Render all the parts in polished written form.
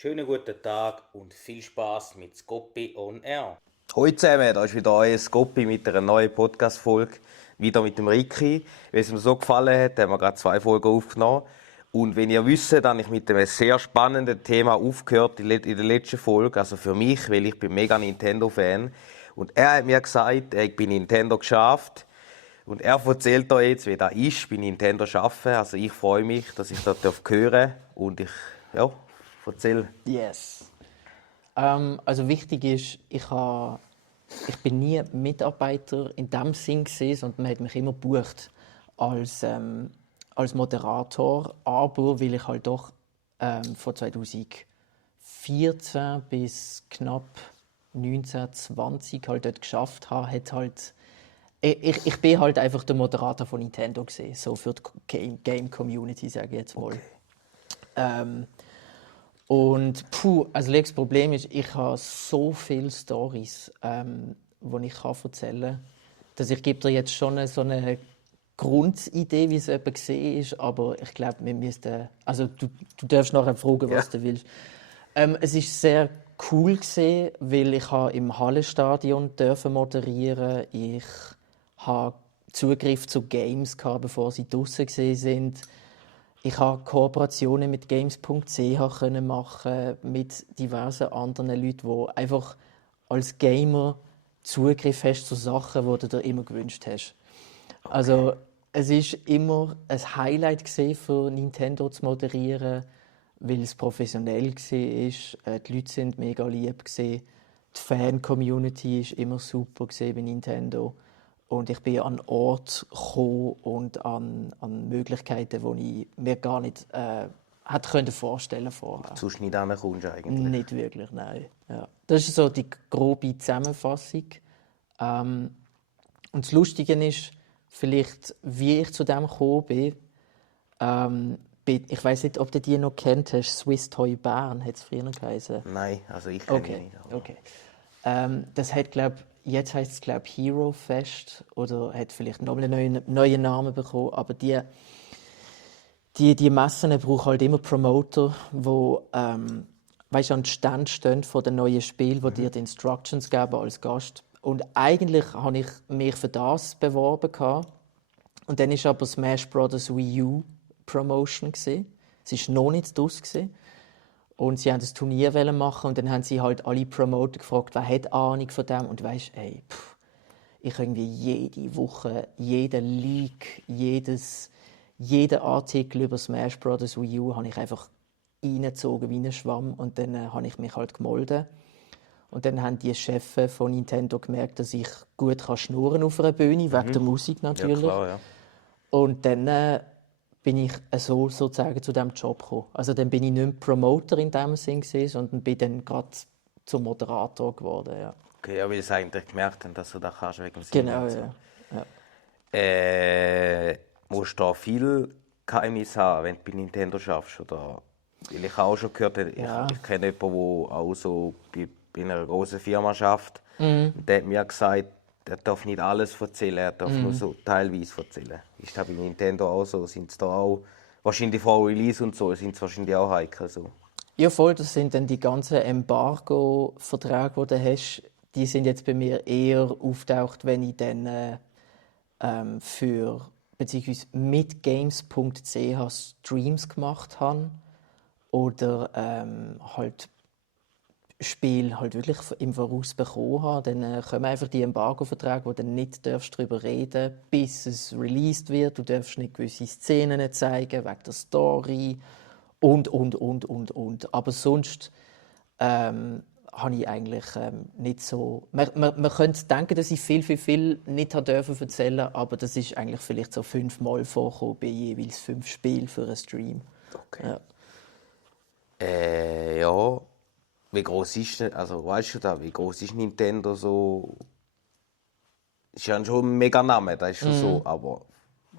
Schönen guten Tag und viel Spaß mit Scoppi on Air. Hallo zusammen, da ist wieder euer Scoppi mit einer neuen Podcast-Folge. Wieder mit dem Ricky. Wenn es mir so gefallen hat, haben wir gerade 2 Folgen aufgenommen. Und wenn ihr wisst, habe ich mit einem sehr spannenden Thema aufgehört in der letzten Folge. Also für mich, weil ich bin mega Nintendo-Fan. Und er hat mir gesagt, ich bin Nintendo geschafft. Und er erzählt euch jetzt, wie das ist, bei Nintendo arbeiten. Also ich freue mich, dass ich das hören darf. Und ich, ja, erzähle. Yes. Also wichtig ist, ich bin nie Mitarbeiter in dem Sinn gesehen, sondern man hat mich immer gebucht als Moderator. Aber weil ich halt doch von 2014 bis knapp 19, 20 halt dort geschafft habe, hat halt ich bin halt einfach der Moderator von Nintendo gesehen, so für die Game Community, sage ich jetzt mal. Okay. Und also das Problem ist, ich habe so viele Storys, die ich erzählen kann, dass ich gebe dir jetzt schon so eine Grundidee, wie es jemand gesehen ist, aber ich glaube, wir müssten, also du darfst nachher fragen, was du willst. Es ist sehr cool gesehen, weil ich im Hallenstadion moderieren. Ich habe Zugriff zu Games gehabt, bevor sie draussen gesehen sind. Ich habe Kooperationen mit Games.ch machen mit diversen anderen Leuten, die einfach als Gamer Zugriff hast zu Sachen, die du dir immer gewünscht hast. Okay. Also es ist immer ein Highlight für Nintendo zu moderieren, weil es professionell war. Die Leute sind mega lieb. Die Fan-Community war immer super bei Nintendo. Und ich bin an Ort gekommen und an Möglichkeiten, die ich mir gar nicht hätte vorstellen vorher. Sonst nicht hinkommst eigentlich. Nicht wirklich, nein. Ja. Das ist so die grobe Zusammenfassung. Und das Lustige ist, vielleicht, wie ich zu dem gekommen bin, ich weiß nicht, ob du die noch kennt hast, Swiss Toy Bern hat es früher geheißen. Nein, also ich kenne Okay, ihn nicht. Aber... okay. Das hat, jetzt heisst es, Hero Fest oder hat vielleicht noch einen neuen Namen bekommen, aber die Messen brauchen halt immer Promoter, die an den Stand stehen von den neuen Spielen, die dir die Instructions geben als Gast. Und eigentlich habe ich mich für das beworben. Und dann war aber Smash Bros. Wii U Promotion. Es war noch nicht draus. Und sie wollten das Turnier machen und dann haben sie halt alle Promoter gefragt, wer hat Ahnung von dem. Und weisst, ich irgendwie jede Woche, jeder Leak, jeden Artikel über Smash Bros. Wii U habe ich einfach reingezogen wie ein Schwamm und dann habe ich mich halt gemolden. Und dann haben die Chefs von Nintendo gemerkt, dass ich gut schnurren auf einer Bühne, wegen der Musik natürlich. Ja, klar, ja. Und dann bin ich sozusagen zu diesem Job gekommen. Also dann bin ich nicht mehr Promoter in dem Sinn gewesen, sondern bin dann gerade zum Moderator geworden. Ja. Okay, ja, weil sie eigentlich gemerkt haben, dass du das kannst wegen dem Genau, Singen. ja. Musst du da viel Geheimnis haben, wenn du bei Nintendo schaffst? Oder? Weil ich habe auch schon gehört, ich kenne jemanden, der auch so bei einer großen Firma arbeitet. Und der hat mir gesagt, er darf nicht alles erzählen, er darf nur so teilweise erzählen. Ist das bei Nintendo auch so? Sind es da auch, wahrscheinlich vor Release und so, sind es wahrscheinlich auch heikel so? Ja, voll, das sind dann die ganzen Embargo-Verträge, die du hast, die sind jetzt bei mir eher auftaucht, wenn ich dann beziehungsweise mit Games.ch Streams gemacht habe oder halt Spiel halt wirklich im Voraus bekommen habe, dann kommen einfach die Embargo-Verträge, wo du nicht darüber reden darfst, bis es released wird. Du darfst nicht gewisse Szenen zeigen, wegen der Story und. Aber sonst habe ich eigentlich nicht so... Man könnte denken, dass ich viel nicht erzählen durfte, aber das ist eigentlich vielleicht so 5 Mal vorgekommen bei jeweils 5 Spielen für einen Stream. Okay. Ja. Ja. Wie groß ist denn, also weißt du da, wie groß ist Nintendo so? Ist ja schon ein mega Name, das ist schon so, aber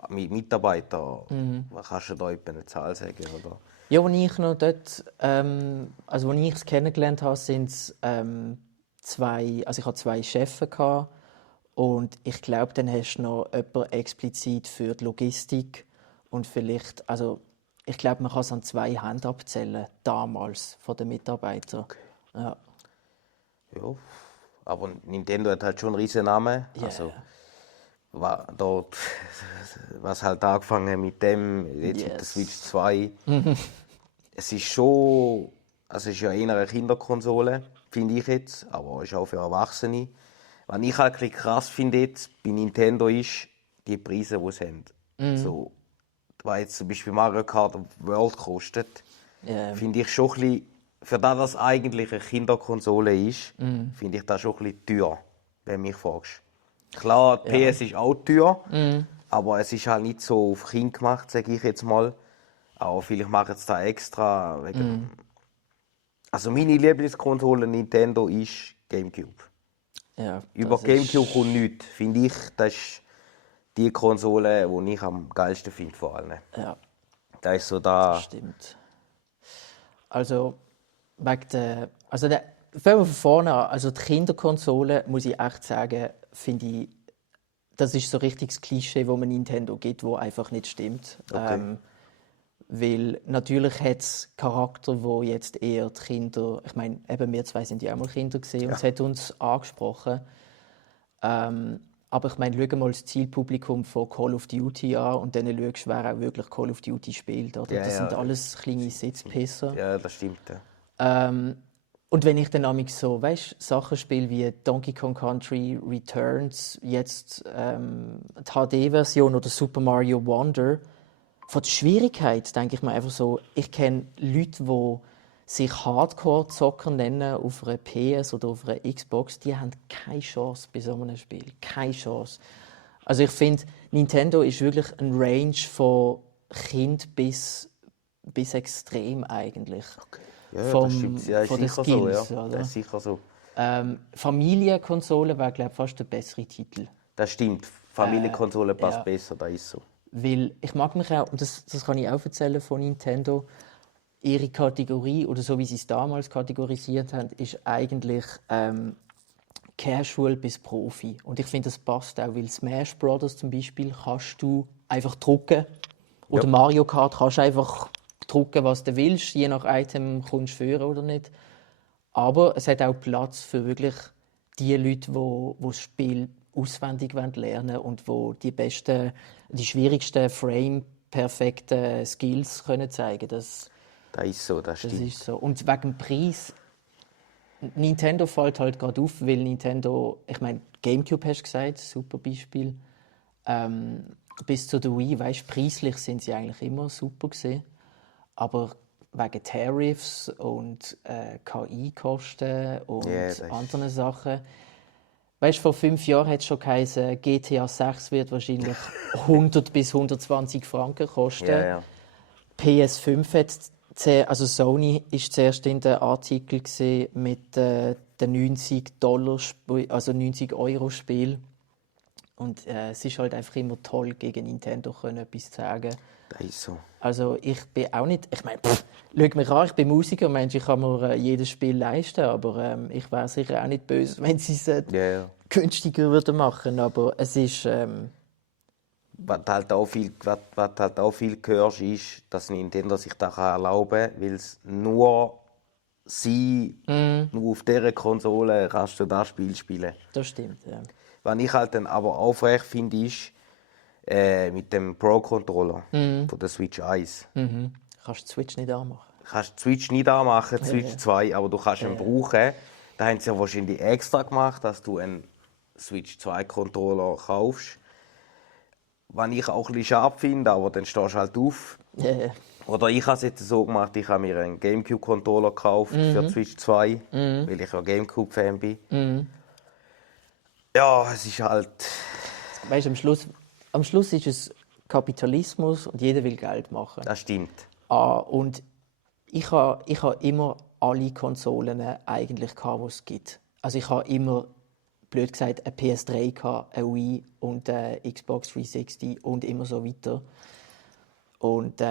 mit Mitarbeitern, kannst du da etwa eine Zahl sagen? Oder? Ja, als ich noch dort, also als ich es kennengelernt habe, sind es zwei, also ich hatte 2 Chefs gehabt, und ich glaube, dann hast du noch jemanden explizit für die Logistik und vielleicht, also ich glaube, man kann es an 2 Händen abzählen, damals, von den Mitarbeitern. Okay. Ja. Ja, aber Nintendo hat halt schon einen riesen Namen. Ja. Also, dort, was halt angefangen mit dem, jetzt mit der Yes. Switch 2. Es ist schon, also es ist ja eher eine Kinderkonsole, finde ich jetzt, aber es ist auch für Erwachsene. Was ich halt ein bisschen krass finde jetzt bei Nintendo ist, die Preise, die sie haben. So, weil jetzt zum Beispiel Mario Kart World kostet, Ja. finde ich schon ein bisschen, für das, was eigentlich eine Kinderkonsole ist, finde ich das schon ein bisschen teuer, wenn du mich fragst. Klar, die PS ist auch teuer, aber es ist halt nicht so auf Kind gemacht, sage ich jetzt mal. Aber vielleicht machen sie da extra. Also meine Lieblingskonsole Nintendo ist GameCube. Ja, Über das GameCube ist- kommt nichts. Finde ich, das ist die Konsole, die ich am geilsten finde von allen. Ja, Das ist so da. stimmt. Also, fangen wir von vorne an. Also, die Kinderkonsole, muss ich echt sagen, finde ich, das ist so ein richtiges Klischee, wo man Nintendo gibt, wo einfach nicht stimmt. Okay. Weil natürlich hat es Charakter, wo jetzt eher die Kinder, ich meine, eben wir zwei sind ja auch mal Kinder gesehen und es hat uns angesprochen. Aber ich meine, schau mal das Zielpublikum von Call of Duty an und dann schaust du, wer auch wirklich Call of Duty spielt. Oder? Ja, Das sind ja. alles kleine Sitzpisser. Ja, das stimmt. Ja. Und wenn ich dann nämlich so, Sachen spiele wie Donkey Kong Country Returns, jetzt die HD-Version oder Super Mario Wonder, von der Schwierigkeit denke ich mir einfach so, ich kenne Leute, die sich Hardcore-Zocker nennen auf einer PS oder auf einer Xbox, die haben keine Chance bei so einem Spiel. Keine Chance. Also ich finde, Nintendo ist wirklich ein Range von Kind bis extrem eigentlich. Ja, das stimmt. Ja, ist von den sicher so. Ja. Skills, oder? Das ist sicher so. Familienkonsole wäre, glaube ich, fast der bessere Titel. Das stimmt. Familienkonsole passt ja. besser, das ist so. Weil ich mag mich auch, und das kann ich auch erzählen von Nintendo, ihre Kategorie, oder so wie sie es damals kategorisiert haben, ist eigentlich Casual bis Profi. Und ich finde, das passt auch, weil Smash Bros. Zum Beispiel kannst du einfach drucken. Oder Mario Kart kannst du einfach drucken, was du willst. Je nach Item kommst du führen oder nicht. Aber es hat auch Platz für wirklich die Leute, die das Spiel auswendig lernen wollen und die schwierigsten Frame-perfekten Skills können zeigen können. Das ist so, das Das stimmt. ist so. Und wegen dem Preis, Nintendo fällt halt gerade auf, weil Nintendo, ich meine, GameCube hast du gesagt, super Beispiel. Bis zu der Wii, weißt, preislich sind sie eigentlich immer super gewesen. Aber wegen Tariffs und KI-Kosten und das ist- anderen Sachen. Weißt, vor 5 Jahren hat es schon geheißen, GTA 6 wird wahrscheinlich 100 bis 120 Franken kosten. Ja, ja. PS5 hat also Sony ist zuerst in den Artikel mit den $90, also 90 Euro Spiel. Und es ist halt einfach immer toll, gegen Nintendo etwas zu sagen. Das ist so. Also ich bin auch nicht, ich meine, schau mich an, ich bin Musiker, Mensch, ich kann mir jedes Spiel leisten, aber ich wäre sicher auch nicht böse, wenn sie es günstiger würden machen. Aber es ist, Was halt auch viel hörst, ist, dass Nintendo sich das erlauben kann, weil es nur nur auf dieser Konsole kannst du das Spiel spielen. das stimmt, ja. Was ich halt dann aber aufrecht finde, ist mit dem Pro-Controller von der Switch 1. Kannst die Switch nicht anmachen. Du kannst die Switch nicht anmachen, die Switch 2, aber du kannst ihn brauchen. Da haben sie ja wahrscheinlich extra gemacht, dass du einen Switch 2 Controller kaufst. Was ich auch ein bisschen schade finde, aber dann stehst du halt auf. Ja. Oder ich habe es jetzt so gemacht, ich habe mir einen Gamecube-Controller gekauft für die Switch 2, weil ich ja Gamecube-Fan bin. Ja, es ist halt... Weißt, am Schluss ist es Kapitalismus und jeder will Geld machen. Das stimmt. Und ich ha immer alle Konsolen eigentlich gehabt, die es gibt. Also ich habe immer, blöd gesagt, eine PS3 gehabt, eine Wii und eine Xbox 360 und immer so weiter. Und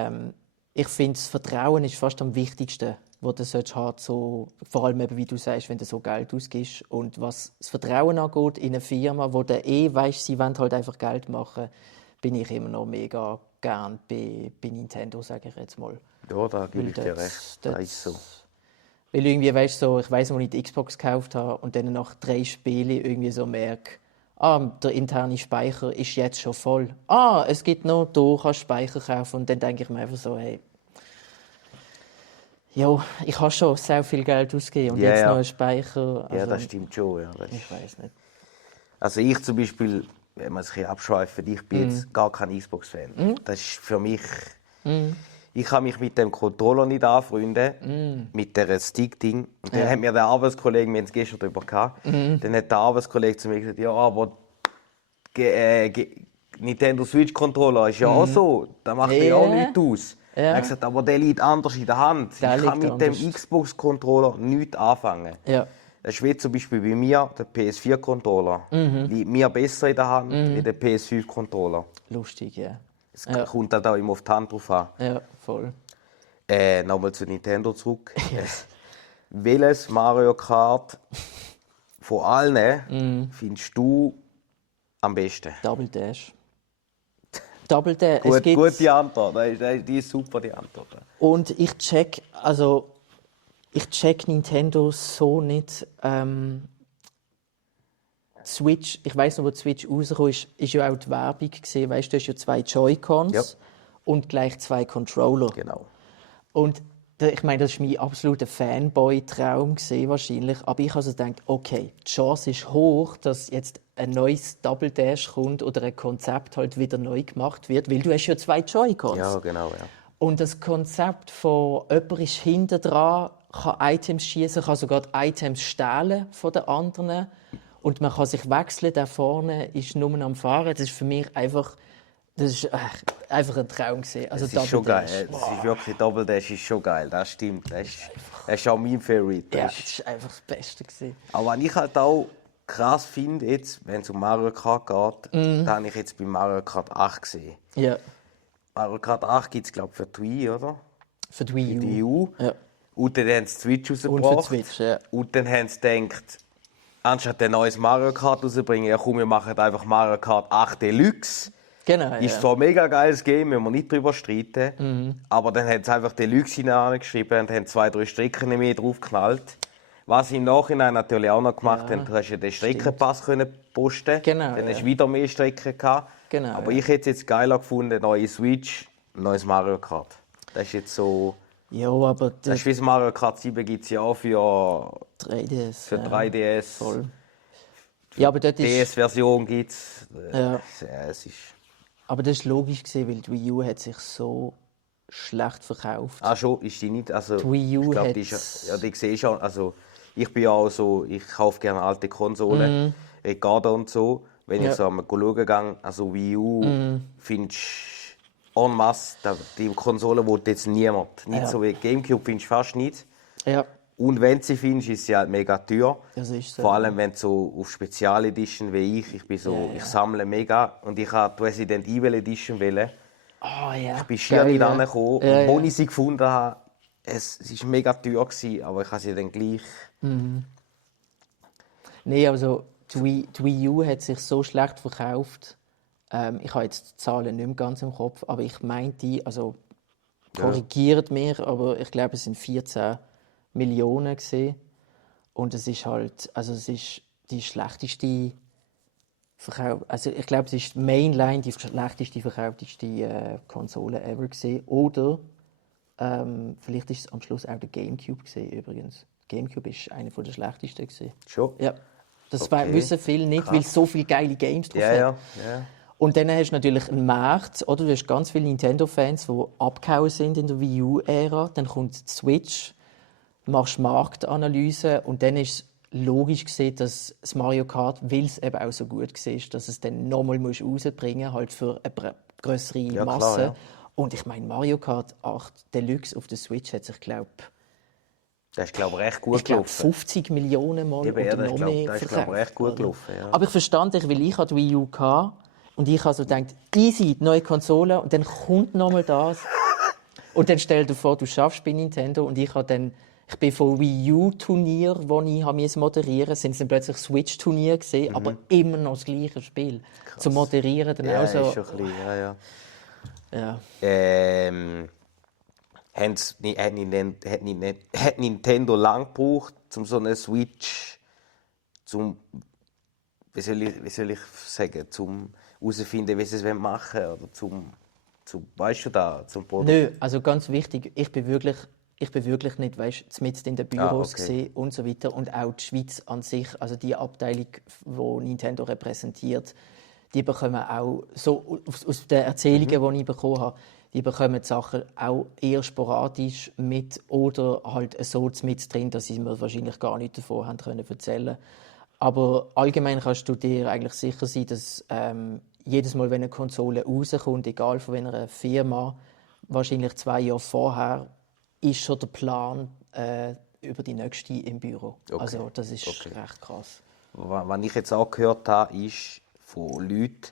ich finde, das Vertrauen ist fast am wichtigsten, was du haben so, vor allem eben, wie du sagst, wenn du so Geld ausgibst. Und was das Vertrauen angeht in eine Firma, wo du weißt, sie wollen halt einfach Geld machen, bin ich immer noch mega gerne bei Nintendo, sage ich jetzt mal. Ja, da gebe Weil ich dir recht. Das ist so. Weil irgendwie, weißt du, so, ich weiss, als ich die Xbox gekauft habe und dann nach 3 Spielen irgendwie so merke, der interne Speicher ist jetzt schon voll. Es gibt noch, du kannst Speicher kaufen. Und dann denke ich mir einfach so, hey, ja, ich habe schon sehr viel Geld ausgegeben und Ja, jetzt ja. noch einen Speicher. Ja, Also, das stimmt schon. Ja. ich weiß nicht. Also ich zum Beispiel, wenn man sich ein bisschen abschweift, ich bin jetzt gar kein Xbox-Fan. Das ist für mich... Ich kann mich mit dem Controller nicht anfreunden, mit der Stick-Ding. Und dann hat mir der Arbeitskollege, wir haben es gestern darüber gehabt, dann hat der Arbeitskollege zu mir gesagt, ja, aber Nintendo Switch-Controller ist ja auch so, da macht ja auch nichts aus. Er hat gesagt, aber der liegt anders in der Hand. Der Ich kann liegt mit dem anders. Xbox-Controller nichts anfangen. Ja. Das ist wie zum Beispiel bei mir, der PS4-Controller. Liegt mir besser in der Hand wie der PS5-Controller. Lustig, ja. Es kommt halt auch immer auf die Hand drauf an. Ja, voll. Nochmal zu Nintendo zurück. Welches Mario Kart von allen findest du am besten? Double Dash. Double Dash. Gute Antwort. Die ist super, die Antwort. Und ich check Nintendo so nicht. Switch, ich weiss noch, wo die Switch rausgekommen ist ja auch die Werbung gesehen. Weißt du, hast ja 2 Joy-Cons Ja. und gleich 2 Controller. Genau. Und ich meine, das war mein absoluter Fanboy-Traum wahrscheinlich. Aber ich habe also gedacht, okay, die Chance ist hoch, dass jetzt ein neues Double Dash kommt oder ein Konzept halt wieder neu gemacht wird, weil du hast ja 2 Joy-Cons. Ja, genau. Ja. Und das Konzept von jemand ist hinten dran, kann Items schießen, kann sogar die Items stehlen von den anderen. Und man kann sich wechseln. Der vorne ist nur am Fahren. Das ist für mich einfach, einfach ein Traum gewesen. Also Das ist schon geil. Dash. Das ist wirklich, Double Dash ist schon geil. Das stimmt. Das ist auch mein Favorite. Ja, Das das ist- ist einfach das Beste gewesen. Aber was ich halt auch krass finde, jetzt, wenn es um Mario Kart geht, da habe ich jetzt bei Mario Kart 8 gesehen. Ja, Mario Kart 8 gibt es, glaube ich, für die Wii, oder? für die Wii U. Die EU. Ja. Und dann haben sie die Switch Und rausgebracht. für die Switch, ja. Und dann haben sie gedacht, anstatt ein neues Mario Kart rauszubringen, ja komm, wir machen einfach Mario Kart 8 Deluxe. Genau, Ist ja. zwar ein mega geiles Game, wenn wir nicht drüber streiten, aber dann haben sie einfach Deluxe hineingeschrieben und haben 2, 3 Strecken mehr draufgeknallt. Was sie im Nachhinein natürlich auch noch gemacht haben, du hast ja den Streckenpass können posten. Genau, Dann ja. hast du wieder mehr Strecken gehabt. Genau, aber ja. ich hätte es jetzt geiler gefunden, neue Switch, neues Mario Kart. Das ist jetzt so. Ja, aber Das ist wie das Mario Kart 7 gibt es ja auch für 3DS. 3DS. Voll. Ja, aber dort ist, DS-Version gibt es. Ja. Es ist. aber das ist logisch gewesen, weil die Wii U hat sich so schlecht verkauft. Ah, schon, ist die nicht? Also, Die Wii U ich glaube, hat- die ist ja, die sehe ich schon. Also, ich bin ja auch so, ich kaufe gerne alte Konsolen, Ricardo und so. Wenn Ja. ich so einmal schauen gehe, also Wii U, findest du en masse, die Konsole will jetzt niemand. Nicht Ja. so wie Gamecube findest du fast nicht. Ja, Und wenn du sie findest, ist sie halt mega teuer. das ist so. Vor allem, wenn du so auf Spezialedition wie ich bin so, Ja. ich sammle mega und ich habe die Resident Evil Edition wählen. Oh, ja. Ich bin schier nicht ja. rangekommen. Ja, Und wo ja. ich sie gefunden habe, es war mega teuer, aber ich habe sie dann gleich. Nein, also die Wii U hat sich so schlecht verkauft. Ich habe jetzt die Zahlen nicht mehr ganz im Kopf, aber ich meinte, also korrigiert mich, aber ich glaube, es sind 14 Millionen gesehen. Und es ist halt, also es ist die schlechteste Verkauf. Also ich glaube, es ist Mainline die schlechteste verkaufteste Konsole ever gesehen. Oder vielleicht ist es am Schluss auch der GameCube gesehen übrigens. GameCube ist einer der schlechtesten gesehen. Schon? Ja. Das Okay. wissen viele nicht, Krass. weil es so viele geile Games drauf Ja, hat. ja. ja. Und dann hast du natürlich einen Markt, oder? Du hast ganz viele Nintendo-Fans, die abgehauen sind in der Wii U-Ära. Dann kommt die Switch, du machst Marktanalyse und dann ist es logisch gesehen, dass das Mario Kart, weil es eben auch so gut war, dass es dann nochmal rausbringen musst, halt für eine größere Ja, klar, Masse. ja. Und ich meine, Mario Kart 8 Deluxe auf der Switch hat sich, glaube Das ist, glaube ich, recht gut ich glaube, gelaufen. 50 Millionen Mal Eben, ja, oder das noch ist, glaub- mehr das ist, verkauft. glaub ich, recht gut oder? gelaufen, ja. Aber ich verstand dich, weil ich hatte die Wii U hatte und ich habe so gedacht, easy, die neue Konsole und dann kommt nochmal das. Und dann stell dir vor, du schaffst bei Nintendo und ich bin von Wii U-Turnier, das ich moderieren musste, sind es dann plötzlich Switch-Turnier gesehen, aber immer noch das gleiche Spiel. Zum Moderieren dann Ja, auch so. ist schon ein bisschen, ja, ja. Ja. Hat Nintendo lang gebraucht, um so eine Switch wie soll ich sagen, zum herauszufinden, wie sie es machen wollen, oder weißt du da, zum Produkt? Nö, also ganz wichtig, ich bin wirklich nicht, weißt, mitten in den Büros okay. gesehen und so weiter. Und auch die Schweiz an sich, also die Abteilung, die Nintendo repräsentiert, die bekommen auch, so aus den Erzählungen, die ich bekommen habe, die bekommen die Sachen auch eher sporadisch mit oder halt so mit drin, dass sie mir wahrscheinlich gar nicht davon haben können erzählen. Aber allgemein kannst du dir eigentlich sicher sein, dass jedes Mal, wenn eine Konsole rauskommt, egal von welcher Firma, wahrscheinlich 2 Jahre vorher, ist schon der Plan über die nächste im Büro. Okay. Also das ist Okay. recht krass. Was ich jetzt auch gehört habe, ist von Leuten,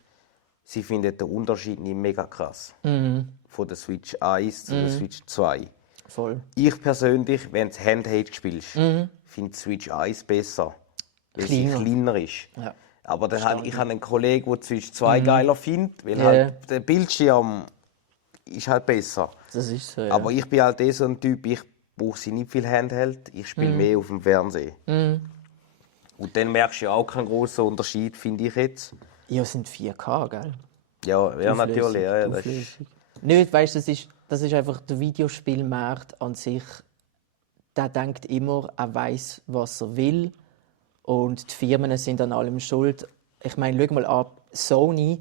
sie finden den Unterschied nicht mega krass. Von der Switch 1 zu der Switch 2. Voll. Ich persönlich, wenn du Handheld spielst, finde die Switch 1 besser, weil sie Kleiner. kleiner ist. Ja. Aber dann habe ich einen Kollegen, der die Switch 2 geiler findet, weil Ja. halt der Bildschirm ist halt besser. Das ist so, ja. Aber ich bin halt so ein Typ, ich brauche sie nicht viel Handheld, ich spiele mehr auf dem Fernsehen. Und dann merkst du ja auch keinen grossen Unterschied, finde ich jetzt. Ja, es sind 4K, gell? Ja, natürlich. Ja, das ist, Auflösung. Nicht, weißt, das ist einfach der Videospielmarkt an sich. Der denkt immer, er weiß, was er will. Und die Firmen sind an allem schuld. Ich meine, schau mal an, Sony,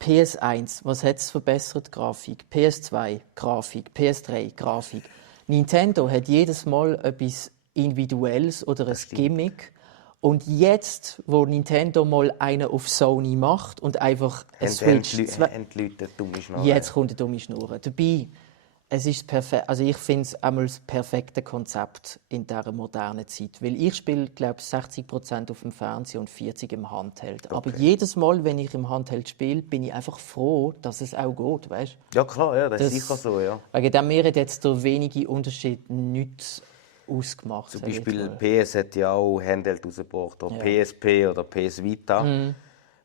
PS1, was hat es verbessert? Grafik. PS2, Grafik. PS3, Grafik. Nintendo hat jedes Mal etwas Individuelles oder ein Gimmick. Und jetzt, wo Nintendo mal einen auf Sony macht und einfach eine Switch... Entleuten, dumme Schnurren. Jetzt kommt eine dumme Schnur. Dabei, es ist perfekt. Also ich finde es einmal das perfekte Konzept in dieser modernen Zeit. Weil ich spiele, glaube ich, 60% auf dem Fernseher und 40% im Handheld. Aber jedes Mal, wenn ich im Handheld spiele, bin ich einfach froh, dass es auch geht. Weißt? Ja klar, ja, das ist sicher so, ja. Wegen dem mir hat jetzt der wenige Unterschied nichts ausgemacht. Zum sag ich Beispiel mal. PS hat ja auch Handheld rausgebracht, oder PSP oder PS Vita.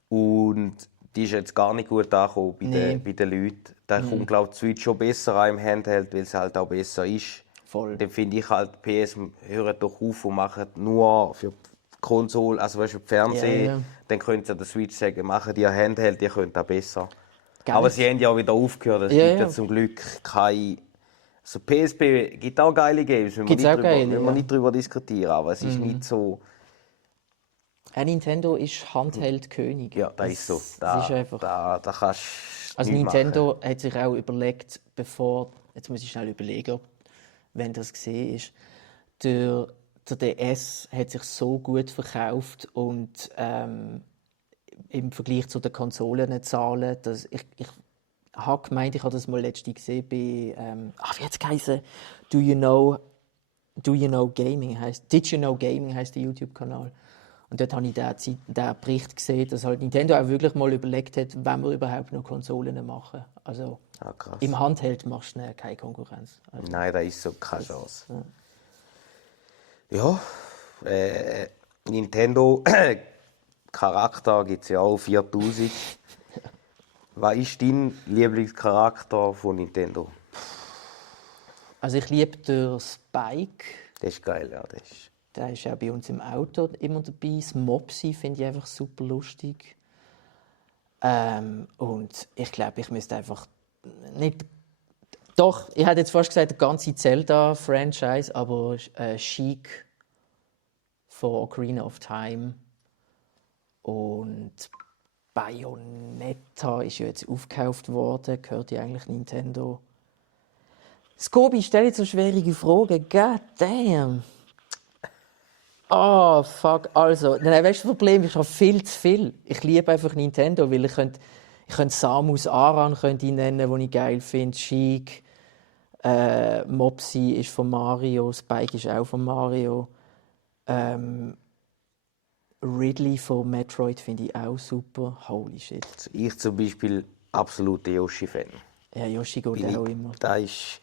Und die ist jetzt gar nicht gut angekommen bei den Leuten. Da kommt, glaube ich, die Switch schon besser an im Handheld, weil es halt auch besser ist. Voll. Dann finde ich halt, PS hören doch auf und machen nur für die Konsole, also weißt du, für die Fernsehen. Ja. Dann können sie der Switch sagen, machen die Handheld, die können das besser. Gell? Aber sie haben ja auch wieder aufgehört. Es Ja, gibt ja ja. zum Glück keine. Also PSP gibt auch geile Games, Gibt's auch geile, müssen wir ja. nicht drüber diskutieren, aber es ist nicht so. Nintendo ist Handheld-König. Ja, das ist so. Das ist einfach... Da kannst du Also nichts Nintendo hat sich auch überlegt, bevor, jetzt muss ich schnell überlegen, wenn das gesehen ist, der DS hat sich so gut verkauft und im Vergleich zu den Konsolenzahlen, dass ich habe gemeint, ich habe das mal letztens gesehen bei, wie hat es geheißen? Do you know Gaming Did you know Gaming heisst der YouTube-Kanal. Und dort habe ich den Bericht gesehen, dass halt Nintendo auch wirklich mal überlegt hat, wenn wir überhaupt noch Konsolen machen. Also krass. im Handheld machst du keine Konkurrenz. Also, Nein, da ist so keine Chance. Ja, Nintendo Charakter gibt es ja auch 4000. Was ist dein Lieblingscharakter von Nintendo? also ich liebe den Spike. Das ist geil, ja. Der ist auch bei uns im Auto immer dabei. Das Mopsi finde ich einfach super lustig. Und ich glaube, ich müsste einfach nicht... Doch, ich hätte jetzt fast gesagt, der ganze Zelda-Franchise, aber Sheik von Ocarina of Time und Bayonetta ist ja jetzt aufgekauft worden, gehört ja eigentlich Nintendo. Scooby, stell jetzt so schwierige Fragen. God damn. Oh, fuck. Also, nein, weißt du, das Problem ist, ich habe viel zu viel. Ich liebe einfach Nintendo, weil ich könnte Samus Aran könnte ich nennen, den ich geil finde. Sheik, Mopsy ist von Mario, Spike ist auch von Mario. Ridley von Metroid finde ich auch super. Holy shit. Ich zum Beispiel absoluter Yoshi-Fan. Ja, Yoshi geht auch immer. Da ist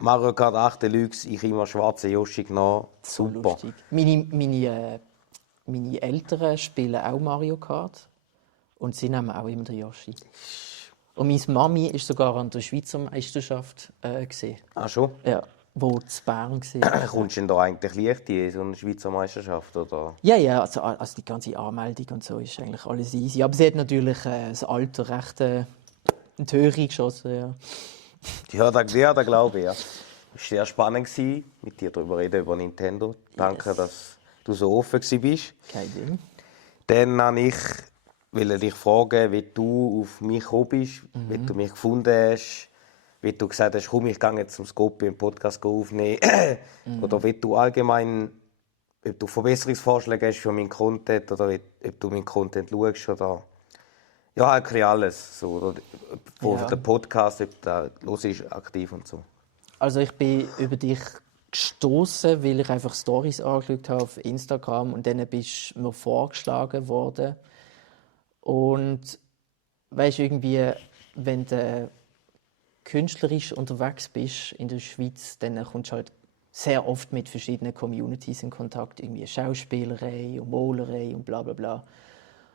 Mario Kart 8 Deluxe, ich immer schwarze Yoshi genommen. Super. Lustig. Meine Eltern spielen auch Mario Kart und sie nehmen auch immer den Yoshi. Und meine Mami war sogar an der Schweizer Meisterschaft. Ah, schon? Ja, wo zu Bern war. Kommst du denn da eigentlich leicht in so eine Schweizer Meisterschaft? Oder? Ja, also die ganze Anmeldung und so ist eigentlich alles easy. Aber sie hat natürlich das Alter recht in die Höhe geschossen. Ja. Ja, da glaube ich. Ja. Es war sehr spannend, mit dir darüber reden, über Nintendo. Danke, Yes. dass du so offen warst. Kein Ding. Dann wollte ich dich fragen, wie du auf mich gekommen bist, wie du mich gefunden hast, wie du gesagt hast, komm, ich gehe jetzt zum Scope im Podcast aufnehmen. Oder wie du allgemein, ob du Verbesserungsvorschläge hast für meinen Content oder ob du meinen Content schaust. Oder ja, eigentlich alles. So, oder Ja. der Podcast, ob du los ist, aktiv und so. Also ich bin über dich gestoßen, weil ich einfach Stories angeschaut habe auf Instagram und dann bist du mir vorgeschlagen worden. Und weißt irgendwie, wenn du künstlerisch unterwegs bist in der Schweiz, dann kommst du halt sehr oft mit verschiedenen Communities in Kontakt, irgendwie Schauspielerei und Malerei und bla bla bla.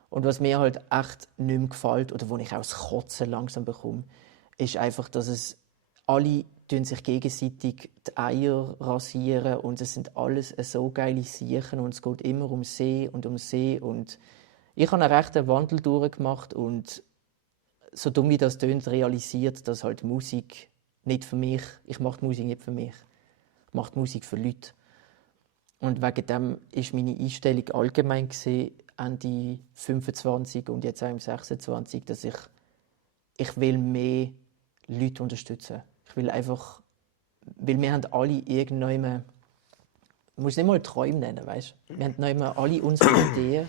Und was mir halt echt nicht mehr gefällt oder wo ich auch das Kotzen langsam bekomme, ist einfach, dass es alle sich gegenseitig die Eier rasieren und es sind alles so geile Sachen und es geht immer um See und um See und ich habe einen rechten Wandel durchgemacht und so dumm wie das tönt, realisiert, dass halt Musik nicht für mich, ich mache die Musik nicht für mich, ich mache die Musik für Leute. Und wegen dem ist meine Einstellung allgemein gesehen, Ende 25 und jetzt auch im 26, dass ich will mehr Leute unterstützen. Ich will einfach, weil wir haben alle irgendwann, ich muss nicht mal Träume nennen, weißt? Wir haben noch alle unsere Ideen.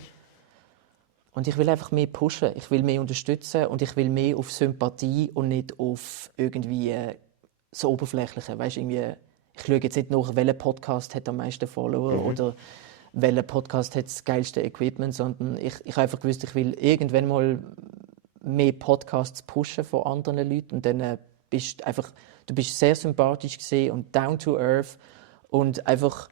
Und ich will einfach mehr pushen, ich will mehr unterstützen und ich will mehr auf Sympathie und nicht auf irgendwie so Oberflächliche. Weißt, irgendwie, ich schaue jetzt nicht nach, welcher Podcast hat am meisten Follower oder welcher Podcast hat das geilste Equipment, sondern ich habe einfach gewusst, ich will irgendwann mal mehr Podcasts pushen von anderen Leuten und dann du bist sehr sympathisch gesehen und down to earth und einfach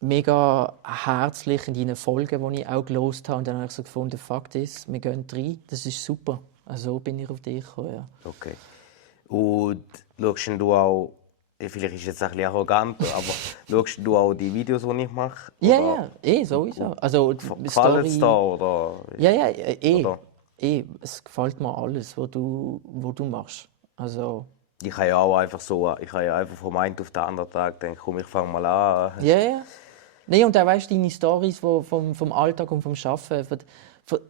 mega herzlich in deinen Folgen, die ich auch gelost habe. Und dann habe ich so gefunden, Fakt ist, wir gehen rein, das ist super. Also bin ich auf dich gekommen, ja. Okay. Und schaust du auch, vielleicht ist es jetzt ein bisschen arrogant, aber schaust du auch die Videos, die ich mache? Ja, sowieso. Also, Gefällt es da, oder? Ja, Oder? es gefällt mir alles, was du machst. Also, Ich habe ja auch einfach so, ich habe ja einfach vom einen auf den anderen Tag gedacht, komm, ich fange mal an. ja. Nein, und auch weißt, deine Storys vom Alltag und vom Arbeiten,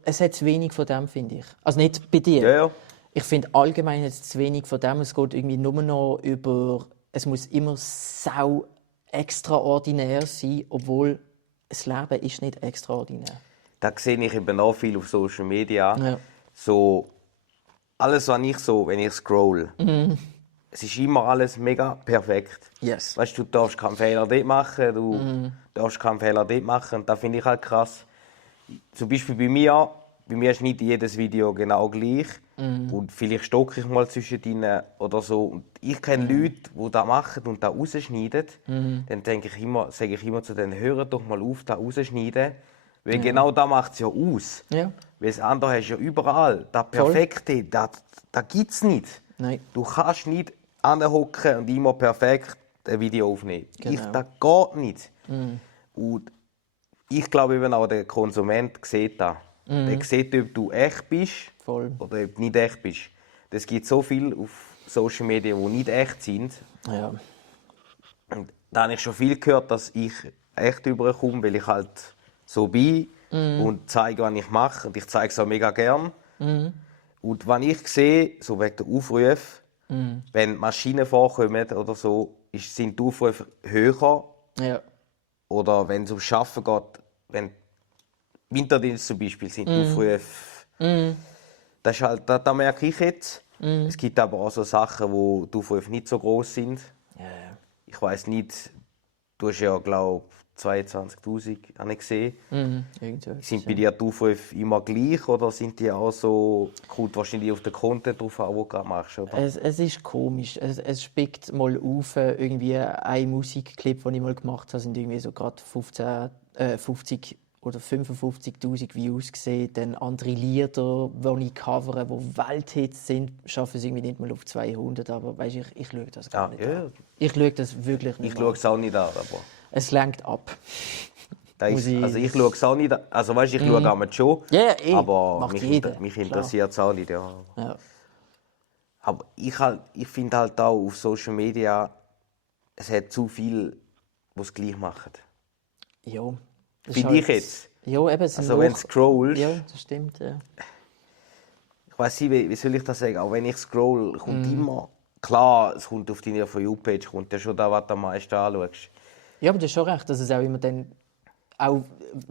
es hat zu wenig von dem, finde ich. Also nicht bei dir. Ja. Ich finde allgemein hat es zu wenig von dem. Es geht irgendwie nur noch über, es muss immer sau extraordinär sein, obwohl das Leben ist nicht extraordinär. Da sehe ich eben auch viel auf Social Media. Ja. So, alles, was ich so, wenn ich scroll, es ist immer alles mega perfekt. Yes. Weißt du, darfst keinen Fehler dort machen, du darfst keinen Fehler dort machen. Und das finde ich halt krass. Zum Beispiel bei mir ist nicht jedes Video genau gleich. Und vielleicht stocke ich mal zwischendrin oder so. Und ich kenne Leute, die das machen und das rausschneiden. Dann sage ich immer zu denen, hört doch mal auf, das rausschneiden. Weil genau das macht es ja aus. Ja. Weil das andere hast du ja überall. Das Perfekte, das gibt es nicht. Nein. Du kannst nicht anhocken und immer perfekt ein Video aufnehmen. Genau. Das geht nicht. Und ich glaube eben auch, der Konsument sieht das. Der sieht, ob du echt bist Voll. oder ob du nicht echt bist. Es gibt so viel auf Social Media, die nicht echt sind. Ja. Und da habe ich schon viel gehört, dass ich echt überkomme, weil ich halt so bin und zeige, was ich mache. Und ich zeige es auch mega gern. Und wenn ich sehe, so wegen der Aufrufe, wenn Maschinen vorkommen oder so, sind die Aufrufe höher. Ja. Oder wenn es ums Arbeiten geht, wenn Winterdienst zum Beispiel sind die Aufrufe. Das ist halt, da merke ich jetzt. Es gibt aber auch so Sachen, wo die Aufrufe nicht so groß sind. Ja. Ich weiß nicht, du hast ja, glaube ich, 22'000 habe ich gesehen. Irgendwas. Sind bei dir die Aufrufe immer gleich oder sind die auch so, kommt wahrscheinlich auf den Content drauf an, den du gerade machst, oder? Es ist komisch. Es spickt mal auf, irgendwie ein Musikclip, den ich mal gemacht habe, sind irgendwie so gerade 50 oder 55'000 Views gesehen. Dann andere Lieder, die ich covere, die Welthits sind, schaffen es irgendwie nicht mal auf 200. Aber weißt, ich schaue das gar nicht an. Ich schaue das wirklich nicht Ich schaue es auch nicht an, aber... Es lenkt ab. Ich schaue es auch nicht an. Also weißt, ich schaue auch schon, aber mich interessiert es auch nicht. Ja. Ja. Aber ich finde halt auch auf Social Media, es hat zu viel, die es gleich machen. Ja. Finde ich jetzt. Ja, eben, also wenn du scrollst... Ja, das stimmt, ja. Ich weiß nicht, wie soll ich das sagen? Auch wenn ich scroll, kommt immer... Klar, es kommt auf deine For You-Page, kommt ja schon da, was du am meisten anschaust. Ja, aber du hast schon recht, dass es auch immer dann auch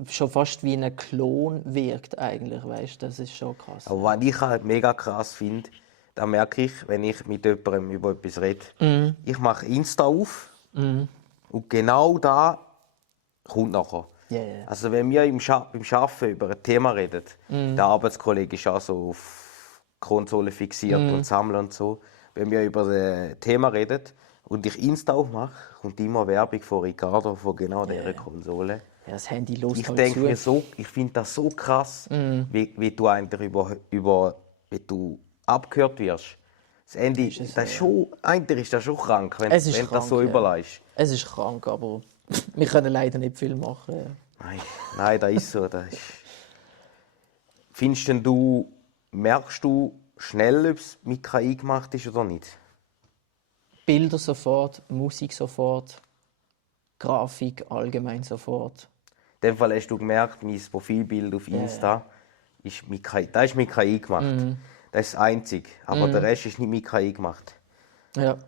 schon fast wie ein Klon wirkt eigentlich, weißt? Das ist schon krass. Aber was ich halt mega krass finde, da merke ich, wenn ich mit jemandem über etwas rede. Ich mache Insta auf und genau da kommt nachher. Yeah. Also wenn wir beim Arbeiten über ein Thema reden, der Arbeitskollege ist auch so auf Konsole fixiert und sammelt und so. Wenn wir über ein Thema reden und ich Insta aufmache, kommt immer Werbung von Ricardo von genau dieser Konsole. Ja, das Handy los Ich halt denke zu. mir so, ich finde das so krass, wie du eigentlich wie du abgehört wirst. Das Handy, eigentlich ist das schon krank, wenn du das so überlegst. Es ist krank, aber wir können leider nicht viel machen. Ja. Nein, das ist so. Findest merkst du schnell, ob es mit KI gemacht ist oder nicht? Bilder sofort, Musik sofort, Grafik allgemein sofort. In dem Fall hast du gemerkt, mein Profilbild auf Insta ist mit KI gemacht. Das ist das Einzige. Aber der Rest ist nicht mit KI gemacht. Ja.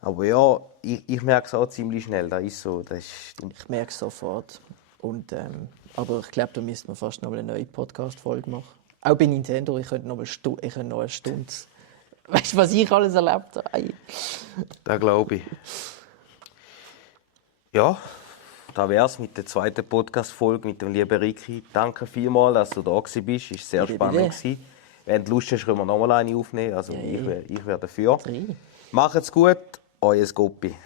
Aber ja, ich merke es auch ziemlich schnell. Das ist so. Ich merke es sofort. Und, aber ich glaube, da müssten wir fast noch eine neue Podcast-Folge machen. Auch bei Nintendo, ich könnte noch eine Stunde. Weißt du, was ich alles erlebt habe? Das glaube ich. Ja, das wäre es mit der zweiten Podcast-Folge mit dem lieben Ricky. Danke vielmals, dass du da warst. Es war sehr spannend. Wenn du Lust hast, können wir nochmal eine aufnehmen. Also ich wäre dafür. Macht's gut, euer Scoppi.